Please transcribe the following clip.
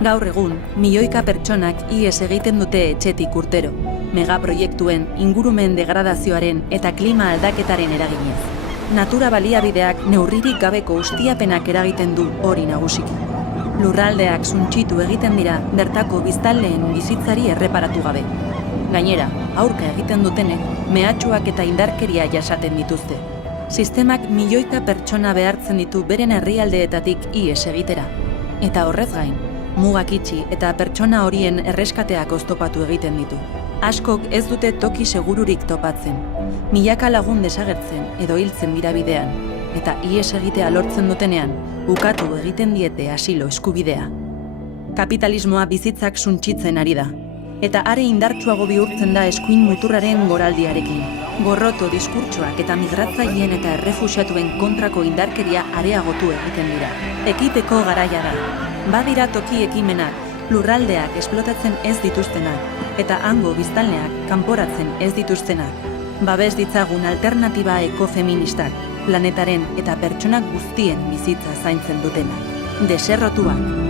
Gaur egun, milioika pertsonak ihes egiten dute etxetik urtero, megaproiektuen, ingurumen degradazioaren eta klima aldaketaren eraginez. Natura baliabideak neurririk gabeko ustiapenak eragiten du hori nagusiki. Lurraldeak suntsitu egiten dira bertako biztanleen bizitzari erreparatu gabe. Gainera, aurka egiten dutenek, mehatxuak eta indarkeria jasaten dituzte. Sistemak milioika pertsona behartzen ditu beren herrialdeetatik ihes egitera. Eta horrez gain, mugak itxi eta pertsona horien erreskateak oztopatu egiten ditu. Askok ez dute toki segururik topatzen. Milaka lagun desagertzen edo hiltzen dira bidean, eta ihes egitea lortzen dutenean, ukatu egiten diete asilo eskubidea. Kapitalismoa bizitzak suntsitzen ari da, eta are indartsuago bihurtzen da eskuin muturraren goraldiarekin. Gorroto diskurtsoak eta migratzaileen eta errefuxiatuen kontrako indarkeria areagotu egiten dira. Ekiteko garaia da. Badira toki ekimenak, lurraldeak esplotatzen ez dituztenak, eta hango biztanleak kanporatzen ez dituztenak. Babes ditzagun alternatiba ekofeministak, planetaren eta pertsonak guztien bizitza zaintzen dutenak. Deserrotuak.